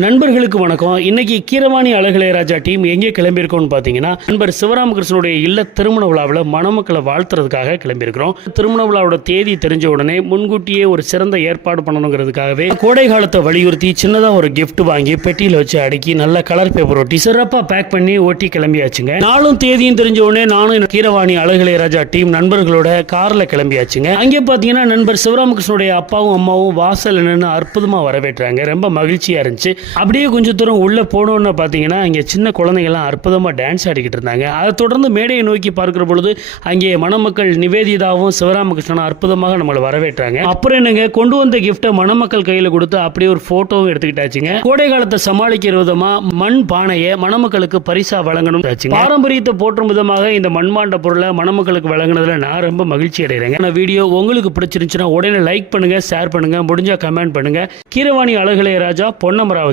நண்பர்களுக்கு வணக்கம். இன்னைக்கு கீரவாணி அழகிளையராஜா டீம் எங்கே கிளம்பியிருக்கோம்னு பார்த்தீங்கன்னா, நண்பர் சிவராமகிருஷ்ணனுடைய இல்ல திருமண விழாவில் மணமக்களை வாழ்த்துறதுக்காக கிளம்பியிருக்கிறோம். திருமண விழாவோட தேதி தெரிஞ்ச உடனே முன்கூட்டியே ஒரு சிறந்த ஏற்பாடு பண்ணணுங்கிறதுக்காகவே கோடை காலத்தை வலியுறுத்தி சின்னதாக ஒரு கிஃப்ட் வாங்கி பெட்டியில் வச்சு அடுக்கி நல்ல கலர் பேப்பர் ஒட்டி சிறப்பாக பேக் பண்ணி ஓட்டி கிளம்பியாச்சுங்க. நாளும் தேதியும் தெரிஞ்ச உடனே நானும் கீரவாணி அழகிளையராஜா டீம் நண்பர்களோட காரில் கிளம்பியாச்சுங்க. அங்கே பார்த்தீங்கன்னா நண்பர் சிவராமகிருஷ்ணனுடைய அப்பாவும் அம்மாவும் வாசல் நின்று அற்புதமாக வரவேற்றாங்க. ரொம்ப மகிழ்ச்சியாக இருந்துச்சு. அப்படியே கொஞ்சம் தூரம் உள்ள போனோன்னு பார்த்தீங்கன்னா அங்கே சின்ன குழந்தைங்கள்லாம் அற்புதமாக டான்ஸ் ஆடிக்கிட்டு இருந்தாங்க. அதை தொடர்ந்து மேடையை நோக்கி பார்க்கிற பொழுது அங்கே மணமக்கள் நிவேதிதாவும் சிவராமகிருஷ்ணனும் அற்புதமாக நம்மளை வரவேற்றாங்க. அப்புறம் என்னங்க, கொண்டு வந்த கிஃப்ட்டை மணமக்கள் கையில் கொடுத்து அப்படியே ஒரு போட்டோவும் எடுத்துக்கிட்டாச்சுங்க. கோடை காலத்தை சமாளிக்கிற விதமா மண் பானையை மணமக்களுக்கு பரிசா வழங்கணும். பாரம்பரியத்தை போற்றும் விதமாக இந்த மண்பாண்ட பொருளை மணமக்களுக்கு வழங்கினதுல நான் ரொம்ப மகிழ்ச்சி அடைகிறேங்க. இந்த வீடியோ உங்களுக்கு பிடிச்சிருந்துச்சுன்னா உடனே லைக் பண்ணுங்க, ஷேர் பண்ணுங்க, முடிஞ்சா கமெண்ட் பண்ணுங்க. கீரவாணி அழகிளையராஜா, பொன்னமராவதி.